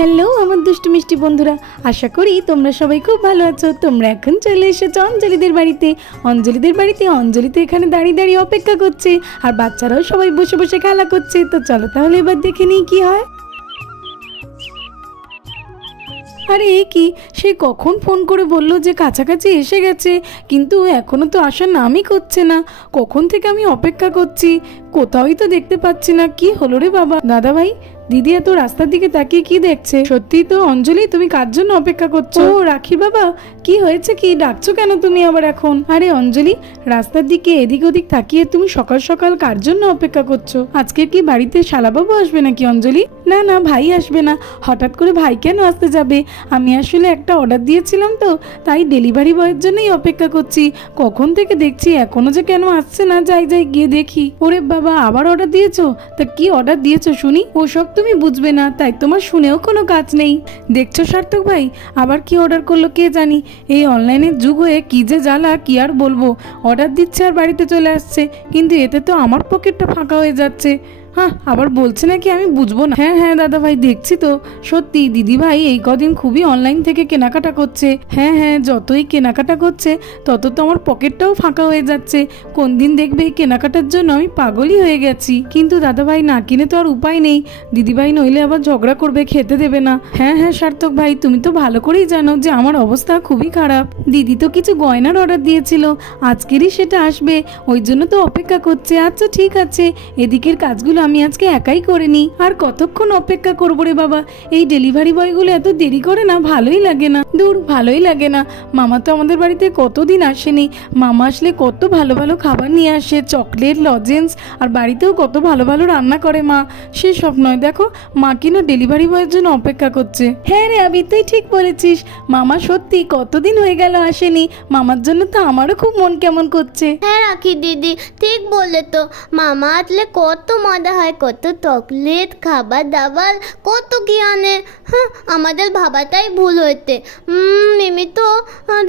Hello আমার দুষ্টু মিষ্টি বন্ধুরা, আশা করি তোমরা সবাই খুব ভালো আছো। তোমরা এখন চলে এসেছো অঞ্জলিদের বাড়িতে। অঞ্জলি তো এখানে দাঁড়িয়ে দাঁড়িয়ে অপেক্ষা করছে, আর বাচ্চারাও সবাই বসে বসে খেলা করছে। তো চলো তাহলে এবার দেখে নিই কি হয়। আরে এ কি, সে কখন ফোন করে বললো যে কাছাকাছি এসে গেছে, কিন্তু এখনো তো আসার নামই করছে না। কখন থেকে আমি অপেক্ষা করছি, কোথাওই তো দেখতে পাচ্ছি না। কি হলো রে বাবা? দাদা ভাই, দিদি এত রাস্তার দিকে তাকিয়ে কি দেখছে? সত্যি তো অঞ্জলি, তুমি কার জন্য অপেক্ষা করছো? ও রাখি বাবা, কি হয়েছে, কি ডাকছো কেন তুমি আবার এখন? আরে অঞ্জলি, রাস্তার দিকে এদিক ওদিক তাকিয়ে তুমি সকাল সকাল কার জন্য অপেক্ষা করছো? আজকে কি বাড়িতে শালাবাবু আসবে নাকি অঞ্জলি? না না, ভাই আসবে না। হঠাৎ করে ভাই কেন আসতে যাবে? আমি আসলে একটা অর্ডার দিয়েছিলাম, তো তাই ডেলিভারি বয়ের জন্যই অপেক্ষা করছি। কখন থেকে দেখছি এখনো যে কেন আসছে না। যাই যাই গিয়ে দেখি। ওরে বাবা, আবার অর্ডার দিয়েছো? তা কি অর্ডার দিয়েছো শুনি? ওসব তুমি বুঝবে না, তাই তোমার শুনেও কোনো কাজ নেই। দেখছো সার্থক ভাই, আবার কি অর্ডার করলো কে জানি। এই অনলাইনের যুগ হয়ে কি যে জ্বালা, কি আর বলবো। অর্ডার দিচ্ছে আর বাড়িতে চলে আসছে, কিন্তু এতে তো আমার পকেটটা ফাঁকা হয়ে যাচ্ছে। হ্যাঁ, আবার বলছে নাকি আমি বুঝবো না। হ্যাঁ হ্যাঁ দাদা ভাই, দেখছি তো। সত্যি দিদি ভাই এই কদিন খুবই অনলাইন থেকে কেনাকাটা করছে। হ্যাঁ হ্যাঁ, যতই কেনাকাটা করছে তত তো আমার পকেটটাও ফাঁকা হয়ে যাচ্ছে। কোন দিন দেখবে এই কেনাকাটার জন্য আমি পাগলই হয়ে গেছি। কিন্তু দাদা ভাই না কিনে তো আর উপায় নেই। দিদিভাই নইলে আবার ঝগড়া করবে, খেতে দেবে না। হ্যাঁ হ্যাঁ সার্থক ভাই, তুমি তো ভালো করেই জানো যে আমার অবস্থা খুবই খারাপ। দিদি তো কিছু গয়নার অর্ডার দিয়েছিল, আজকেরই সেটা আসবে, ওই জন্য তো অপেক্ষা করছে। আচ্ছা ঠিক আছে, এদিকের কাজগুলো আমি আজকে একাই করে নিই। আর কতক্ষণ অপেক্ষা করবো রে বাবা? এই ডেলিভারি বয়গুলো এত দেরি করে না, ভালোই লাগে না। দূর, ভালোই লাগে না। মামা তো আমাদের বাড়িতে কতদিন আসেনি। মামা আসলে কত ভালো ভালো খাবার নিয়ে আসে, চকলেট, লজেন্স, আর বাড়িতেও কত ভালো ভালো রান্না করে মা। সেসব নয়, দেখো মা কিনা ডেলিভারি বয়ের জন্য অপেক্ষা করছে। হ্যাঁ রে আবি, তুই ঠিক বলেছিস। মামা সত্যি কতদিন হয়ে গেল আসেনি। মামার জন্য তো আমারও খুব মন কেমন করছে। হ্যাঁ রাখি দিদি, ঠিক বলে তো। মামা আসলে কত মজা হয়, কত চকলেট, খাবার দাবার, কত কি আনে। হ্যাঁ, আমাদের ভাবাটাই ভুল হইতে। মিমি তো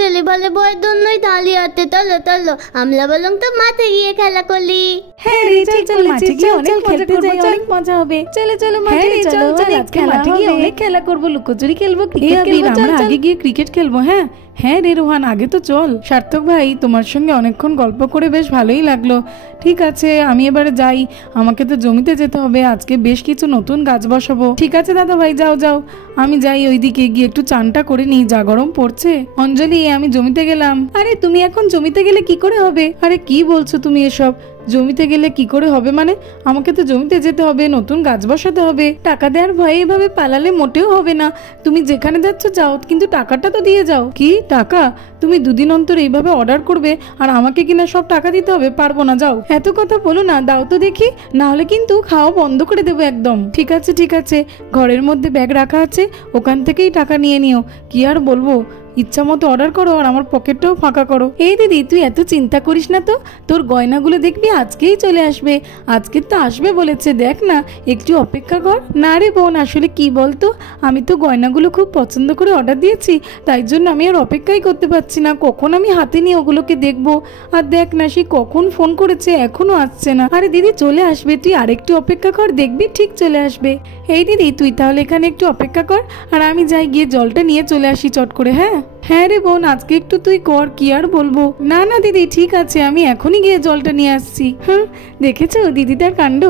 ডেলিভারি বয়ের জন্যই দাঁড়িয়ে আছে। চলো চলো, আমরা বললাম তো মাঠে গিয়ে খেলা করলি। হ্যাঁ রে, চল মাঠে গিয়ে অনেক খেলতে যাই, অনেক মজা হবে। চলো চলো মাঠে চলো, আজকে মাঠে গিয়ে অনেক খেলা করবো, লুকোচুরি খেলবো, ক্রিকেট খেলবো। আমরা আগে গিয়ে ক্রিকেট খেলবো। হ্যাঁ হ্যাঁ রে রোহান, আগে তো চল। সার্থক ভাই, তোমার সঙ্গে অনেকক্ষণ গল্প করে বেশ ভালোই লাগলো। ঠিক আছে, আমি এবারে যাই। আমাকে তো জমিতে যেতে হবে, আজকে বেশ কিছু নতুন গাছ বসাবো। ঠিক আছে দাদা ভাই, যাও যাও। আমি যাই ওইদিকে গিয়ে একটু চানটা করে নিই, যা গরম পড়ছে। অঞ্জলি, আমি জমিতে গেলাম। আরে তুমি এখন জমিতে গেলে কি করে হবে? আরে কি বলছো তুমি এসব? জমিতে গেলে কি করে হবে মানে? আমাকে তো জমিতে যেতে হবে, নতুন গাছ বসাতে হবে। টাকা দেওয়ার ভয়ে এভাবে পালালে মোটেও হবে না। তুমি যেখানে যাচ্ছ যাও, কিন্তু টাকাটা তো দিয়ে যাও। কি টাকা? তুমি দুদিন অন্তর এইভাবে অর্ডার করবে আর আমাকে কিনা সব টাকা দিতে হবে? পারবো না, যাও। এত কথা বলো না, দাও তো দেখি, না হলে কিন্তু খাওয়া বন্ধ করে দেবো একদম। ঠিক আছে ঠিক আছে, ঘরের মধ্যে ব্যাগ রাখা আছে, ওখান থেকেই টাকা নিয়ে নিও। কি আর বলবো, ইচ্ছা মতো অর্ডার করো আর আমার পকেটটাও ফাঁকা করো। এই দিদি, তুই এত চিন্তা করিস না তো, তোর গয়নাগুলো দেখবি আজকেই চলে আসবে। আজকে তো আসবে বলেছে, দেখ না, একটু অপেক্ষা কর। না রে বোন, আসলে কি বলতো, আমি তো গয়নাগুলো খুব পছন্দ করে অর্ডার দিয়েছি, তাই জন্য আমি আর অপেক্ষাই করতে পারছি না। কখন আমি হাতে নিয়ে ওগুলোকে দেখবো। আর দেখ না, সে কখন ফোন করেছে, এখনো আসছে না। আরে দিদি চলে আসবে, তুই আরেকটু অপেক্ষা কর, দেখবি ঠিক চলে আসবে। এই দিদি, তুই তাহলে এখানে একটু অপেক্ষা কর, আর আমি যাই গিয়ে জলটা নিয়ে চলে আসি চট করে। হ্যাঁ হ্যাঁ রে বোন, আজকে একটু তুই কর, কি আর বলবো। না না দিদি, ঠিক আছে, আমি এখনই গিয়ে জলটা নিয়ে আসছি। হ্যাঁ, দেখেছো দিদিটার কাণ্ড,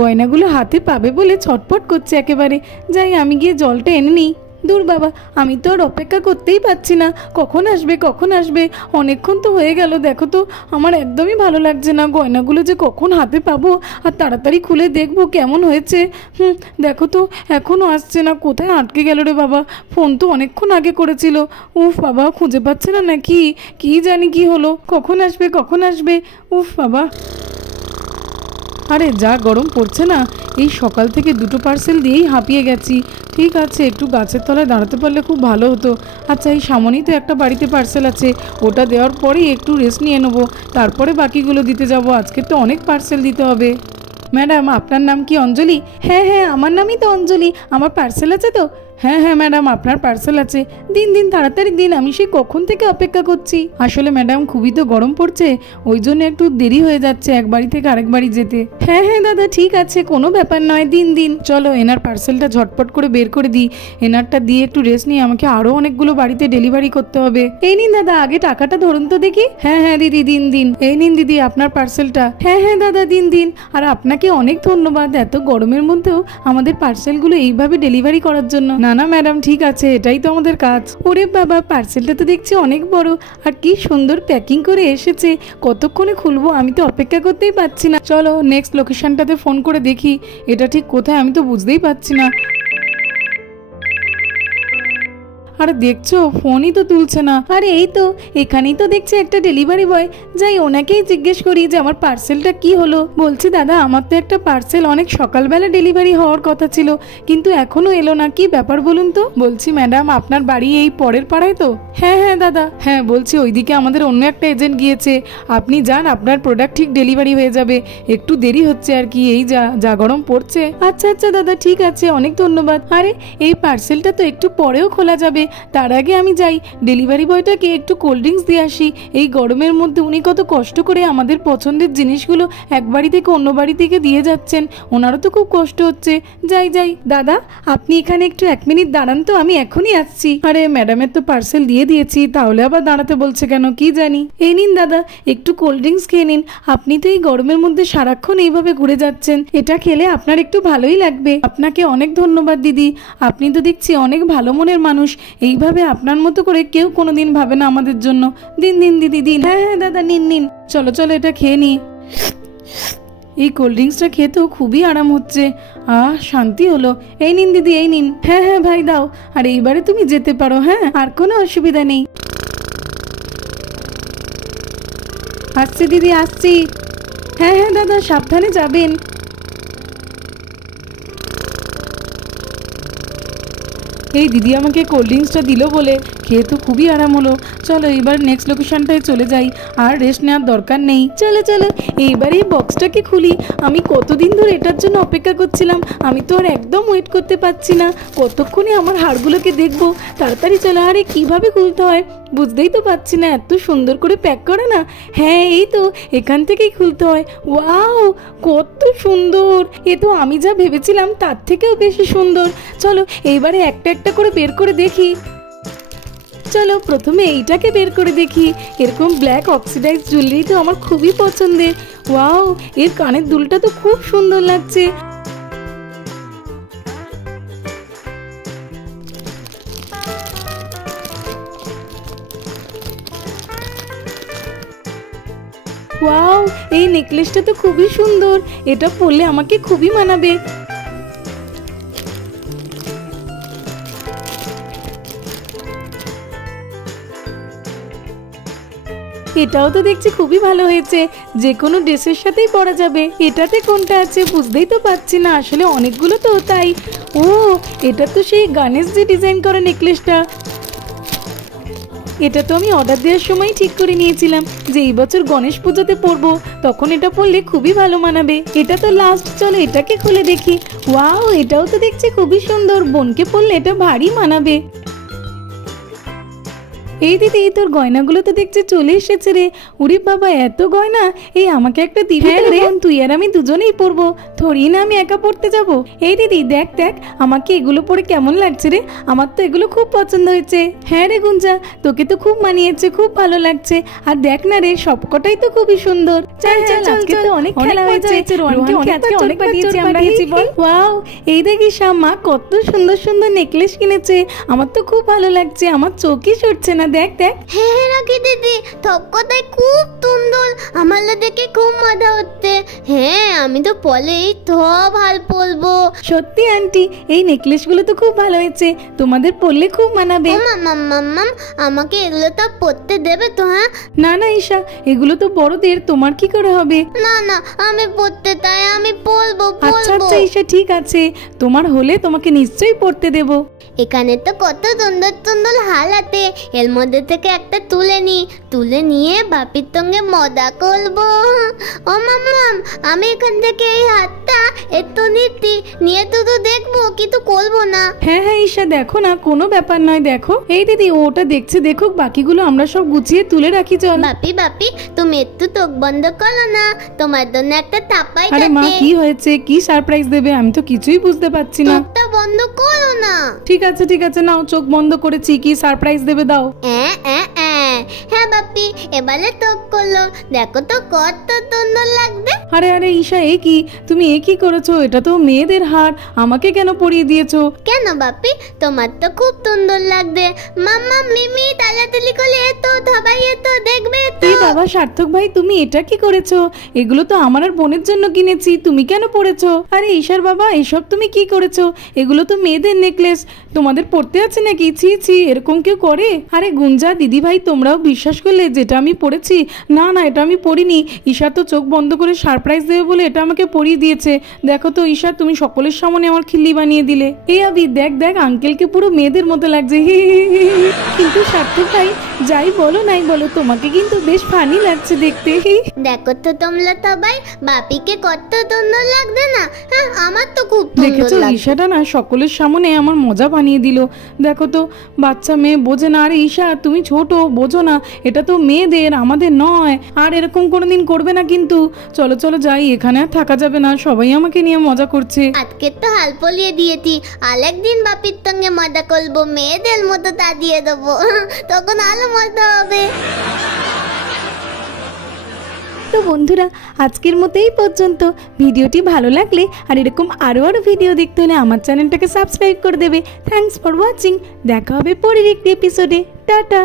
গয়নাগুলো হাতে পাবে বলে ছটফট করছে একেবারে। যাই, আমি গিয়ে জলটা এনে নিই। দূর বাবা, আমি তো আর অপেক্ষা করতেই পারছি না। কখন আসবে কখন আসবে? অনেকক্ষণ তো হয়ে গেল। দেখো তো, আমার একদমই ভালো লাগছে না। গয়নাগুলো যে কখন হাতে পাবো আর তাড়াতাড়ি খুলে দেখবো কেমন হয়েছে। দেখো তো, এখনও আসছে না। কোথায় আটকে গেল রে বাবা? ফোন তো অনেকক্ষণ আগে করেছিল। উফ বাবা, খুঁজে পাচ্ছে না নাকি? কি জানি কি হলো। কখন আসবে কখন আসবে? উফ বাবা, আরে যা গরম পড়ছে না, এই সকাল থেকে দুটো পার্সেল দিয়েই হাঁপিয়ে গেছি। ঠিক আছে, একটু গাছের তলায় দাঁড়াতে পারলে খুব ভালো হতো। আচ্ছা, এই সামনেই তো একটা বাড়িতে পার্সেল আছে, ওটা দেওয়ার পরেই একটু রেস্ট নিয়ে নেবো, তারপরে বাকিগুলো দিতে যাব। আজকে তো অনেক পার্সেল দিতে হবে। ম্যাডাম আপনার নাম কি অঞ্জলি? হ্যাঁ হ্যাঁ আমার নামই তো অঞ্জলি। আমার পার্সেল আছে তো? হ্যাঁ হ্যাঁ ম্যাডাম আপনার পার্সেল আছে। দিন দিন তাড়াতাড়ি দিন, আমি সেই কখন থেকে অপেক্ষা করছি। আসলে ম্যাডাম খুবই তো গরম পড়ছে, ওই জন্য একটু দেরি হয়ে যাচ্ছে এক বাড়ি থেকে আরেক বাড়ি যেতে। হ্যাঁ হ্যাঁ দাদা ঠিক আছে, কোনো ব্যাপার নয়, দিন দিন। চলো এনার পার্সেলটা ঝটপট করে বের করে দিই, এনারটা দিয়ে একটু রেস্ট নিয়ে আমাকে আরো অনেকগুলো বাড়িতে ডেলিভারি করতে হবে। এই নিন দাদা, আগে টাকাটা ধরুন তো দেখি। হ্যাঁ হ্যাঁ দিদি দিন দিন। এই নিন দিদি আপনার পার্সেলটা। হ্যাঁ হ্যাঁ দাদা দিন দিন। আর আপনাকে অনেক ধন্যবাদ এত গরমের মধ্যেও আমাদের পার্সেলগুলো এইভাবে ডেলিভারি করার জন্য। না না ম্যাডাম ঠিক আছে, এটাই তো আমাদের কাজ। ওরে বাবা, পার্সেলটা তো দেখছি অনেক বড়, আর কি সুন্দর প্যাকিং করে এসেছে। কতক্ষণে খুলবো, আমি তো অপেক্ষা করতেই পারছি না। চলো নেক্সট লোকেশনটাতে ফোন করে দেখি এটা ঠিক কোথায়, আমি তো বুঝতেই পারছি না। আরে দেখছো ফোনই তো তুলছে না। আরে এই তো এখানেই তো দেখছি একটা ডেলিভারি বয়, যাই ওনাকেই জিজ্ঞেস করি যে আমার পার্সেলটা কি হলো। বলছি দাদা আমার তো একটা পার্সেল অনেক সকালবেলা ডেলিভারি হওয়ার কথা ছিল, কিন্তু এখনো এলো না, কি ব্যাপার বলুন তো। বলছি ম্যাডাম আপনার বাড়ি এই পরের পাড়ায় তো? হ্যাঁ হ্যাঁ দাদা। হ্যাঁ বলছি ওইদিকে আমাদের অন্য একটা এজেন্ট গিয়েছে, আপনি যান আপনার প্রোডাক্ট ঠিক ডেলিভারি হয়ে যাবে, একটু দেরি হচ্ছে আর কি, এই যা গরম পড়ছে। আচ্ছা আচ্ছা দাদা ঠিক আছে, অনেক ধন্যবাদ। আরে এই পার্সেলটা তো একটু পরেও খোলা যাবে, তার আগে আমি যাই ডেলিভারি বয়টাকে একটু কোল্ড ড্রিঙ্কস দিয়ে আসি। এই গরমের মধ্যে উনি কত কষ্ট করে আমাদের পছন্দের জিনিসগুলো এক বাড়ি থেকে অন্য বাড়ি থেকে দিয়ে যাচ্ছেন, ওনারও তো খুব কষ্ট হচ্ছে। যাই যাই। দাদা আপনি এখানে একটু 1 মিনিট দাঁড়ান তো, আমি এখনই আসছি। আরে ম্যাডামের তো পার্সেল দিয়ে দিয়েছি, তাহলে আবার দাঁড়াতে বলছে কেন কি জানি। এই নিন দাদা একটু কোল্ড ড্রিঙ্কস খেয়ে নিন, আপনি তো এই গরমের মধ্যে সারাক্ষণ এইভাবে ঘুরে যাচ্ছেন, এটা খেলে আপনার একটু ভালোই লাগবে। আপনাকে অনেক ধন্যবাদ দিদি, আপনি তো দেখছি অনেক ভালো মনের মানুষ, এইভাবে আপনার মতো করে কেউ কোনোদিন ভাবে না আমাদের জন্য। দিন দিন দিদি দিন। হ্যাঁ হ্যাঁ দাদা নিন নিন। চলো চলো এটা খেয়ে নিই। এই কোল্ড ড্রিঙ্কসটা খেতেও খুবই আরাম হচ্ছে, শান্তি হলো। এই নিন দিদি এই নিন। হ্যাঁ হ্যাঁ ভাই দাও। আর এইবারে তুমি যেতে পারো, হ্যাঁ আর কোনো অসুবিধা নেই। আসছি দিদি আসছি। হ্যাঁ হ্যাঁ দাদা সাবধানে যাবেন। এই দিদি আমাকে কোল্ড ড্রিঙ্কসটা দিল বলে খেয়ে তো খুবই আরাম হলো। চলো এবার নেক্সট লোকেশনটায় চলে যাই, আর রেস্ট নেওয়ার দরকার নেই। চলো চলো এইবার এই বক্সটাকে খুলি, আমি কতদিন ধরে এটার জন্য অপেক্ষা করছিলাম, আমি তো আর একদম ওয়েট করতে পারছি না, কতক্ষণে আমার হাড়গুলোকে দেখবো। তাড়াতাড়ি চলো। আরে কিভাবে খুলতে হয় বুঝতেই তো পারছি না, এত সুন্দর করে প্যাক করে না। হ্যাঁ এই তো এখান থেকেই খুলতে হয়। ওয়াও কত সুন্দর, এ তো আমি যা ভেবেছিলাম তার থেকেও বেশি সুন্দর। চলো এইবারে একটা একটা করে বের করে দেখি। চলো প্রথমে এইটাকে বের করে দেখি, এরকম ব্ল্যাক অক্সিডাইজ জুয়েলারি তো আমার খুবই পছন্দের। ওয়াও এর কানের দুলটা তো খুব সুন্দর লাগছে। ওয়াও এই নেকলেসটা তো খুবই সুন্দর, এটা পরলে আমাকে খুবই মানাবে। এটাও তো দেখছি খুবই ভালো হয়েছে, যে কোনো ড্রেসের সাথেই পরা যাবে। এটাতে কোনটা আছে বুঝতেই তো পারছি না, আসলে অনেকগুলো তো তাই। ও এটা তো সেই গণেশ যে ডিজাইন করা নেকলেসটা, এটা তো আমি অর্ডার দেওয়ার সময় ঠিক করে নিয়েছিলাম যে এই বছর গণেশ পুজোতে পরবো, তখন এটা পরলে খুবই ভালো মানাবে। এটা তো লাস্ট, চলো এটাকে খুলে দেখি। ওয়াও এটাও তো দেখছি খুবই সুন্দর, বোনকে পরলে এটা ভারী মানাবে। এই দিদি তোর গয়নাগুলো তো দেখছি চলে এসেছে রে। উরি বাবা এত গয়না, এই আমাকে একটা দিবি রে? তুই আর আমি দুজনেই পরবো, থরি না আমি একা পড়তে যাব। এই দিদি দেখ দেখ আমাকে এগুলো পরে কেমন লাগছে রে, আমার তো এগুলো খুব পছন্দ হয়েছে। হ্যাঁ রে গুঞ্জা তোকে তো খুব মানিয়েছে, খুব ভালো লাগছে। আর দেখ না রে সবকটাই তো খুবই সুন্দর। চল চল আজকে তো অনেক খেলা হয়েছে, রোহনকে অনেক পাঠিয়েছি আমরা। ওয়াও এই দেখি মা কত সুন্দর সুন্দর নেকলেস কিনেছে, আমার তো খুব ভালো লাগছে, আমার চোখই সরছে না। দেখ দেখ। হ্যাঁ হ্যাঁ রাখি দিদি সব কথাই খুব সুন্দর, আমার দেখে খুব মজা হচ্ছে। হ্যাঁ আমি তো পরেই তো ভাল পরবো। সত্যি আন্টি এই নেকলেসগুলো তো খুব ভালো হয়েছে, তোমাদের পরলে খুব মানাবে। মাম্মাম আমাকে এগুলো তো পরতে দেবে তো? হ্যাঁ না না ঈশা এগুলো তো বড়দের, তোমার কি করে হবে? না না আমি পরতে চাই, আমি পরবো। আচ্ছা আচ্ছা ঈশা ঠিক আছে, তোমার হলে তোমাকে নিশ্চয়ই পরতে দেবো। এখানে তো কত সুন্দর সুন্দর হাল আছে, এর মধ্যে থেকে একটা তুলে নিয়ে বাপির সঙ্গে মজা করবো। ও মামাম, আমি এখান থেকে এই হাতটা একটু নিয়ে শুধু দেখবো, কিন্তু করবো না। হ্যাঁ হ্যাঁ ঈশা, দেখো না, কোনো ব্যাপার নয়। দেখো এই দিদি ওটা দেখছে, দেখুক, বাকিগুলো আমরা সব গুছিয়ে তুলে রাখি। চল বাপি তুমি একটু চোখ বন্ধ করো না, তোমার জন্য একটা তাপাই। আরে মা, কি হয়েছে? কি সারপ্রাইজ দেবে? আমি তো কিছুই বুঝতে পারছি না। চোখটা বন্ধ করো না। ঠিক আছে, নাও, চোখ বন্ধ করেছি। কি সারপ্রাইজ দেবে দাও। হ্যাঁ বাপি, এবারে চোখ করলো, দেখো তো কত সুন্দর লাগবে। আরে ঈশা, তুমি কি করেছো? এটা তো মেয়েদের হার, আমাকে কেন পরিয়ে দিয়েছো? কেন বাপি, তোমার তো খুব সুন্দর লাগবে। মাম্মা মিমি তাড়াতাড়ি করে এতো, সবাই এতো, দেখবে তো। বাবা সার্থক ভাই, তুমি এটা কি করেছো? এগুলো তো আমার আর বোনের জন্য কিনেছি, তুমি কেন পরেছো? আরে ঈশার বাবা, এসব তুমি কি করেছো? এগুলো তো মেয়েদের নেকলেস, তোমাদের পড়তে আছে নাকি? ছি, এরকম কেউ করে? আরে গুঞ্জা দিদি ভাই, তোমরাও বিশ্বাস করলে যেটা আমি পড়েছি? না, এটা আমি পড়িনি। ঈশা তো চোখ বন্ধ করে সারপ্রাইজ দেবে বলে এটা আমাকে পরিয়ে দিয়েছে। দেখো তো ঈশা, তুমি সকলের সামনে আমার খিল্লি বানিয়ে দিলে। এই আবি, দেখ আঙ্কেলকে পুরো মেয়েদের মতো লাগছে। কিন্তু সার্থক ভাই, যাই বলো নাই বলো, তোমাকে কিন্তু বেশ ফানি লাগছে দেখতে। দেখো তো তোমরা সবাই, বাপিকে কত সুন্দর লাগছে না? হ্যাঁ, আমার তো খুব দেখেছো, ঈশাটা না সকলের সামনে আমার মজা বানিয়ে দিল। দেখো তো, বাচ্চা মেয়ে বোঝে না। আরে ঈশা, তুমি ছোট, বোঝো না, এটা তো মেয়েদের, আমাদের নয়। আর এরকম কোনোদিন করবে না কিন্তু। চলো যাই, এখানে আর থাকা যাবে না, সবাই আমাকে নিয়ে মজা করছে। আজকে তো হাল পলিয়ে দিয়েছি, আরেকদিন বাপির সঙ্গে মজা করবো, মেয়েদের মতো তা দিয়ে দেবো, তখন আরো মজা হবে। তো বন্ধুরা, আজকের মতো এই পর্যন্ত। ভিডিওটি ভালো লাগলে আর এরকম আরো ভিডিও দেখতে হলে আমার চ্যানেলটাকে সাবস্ক্রাইব করে দেবে। Thanks for watching. দেখা হবে পরের একটি এপিসোডে। টাটা।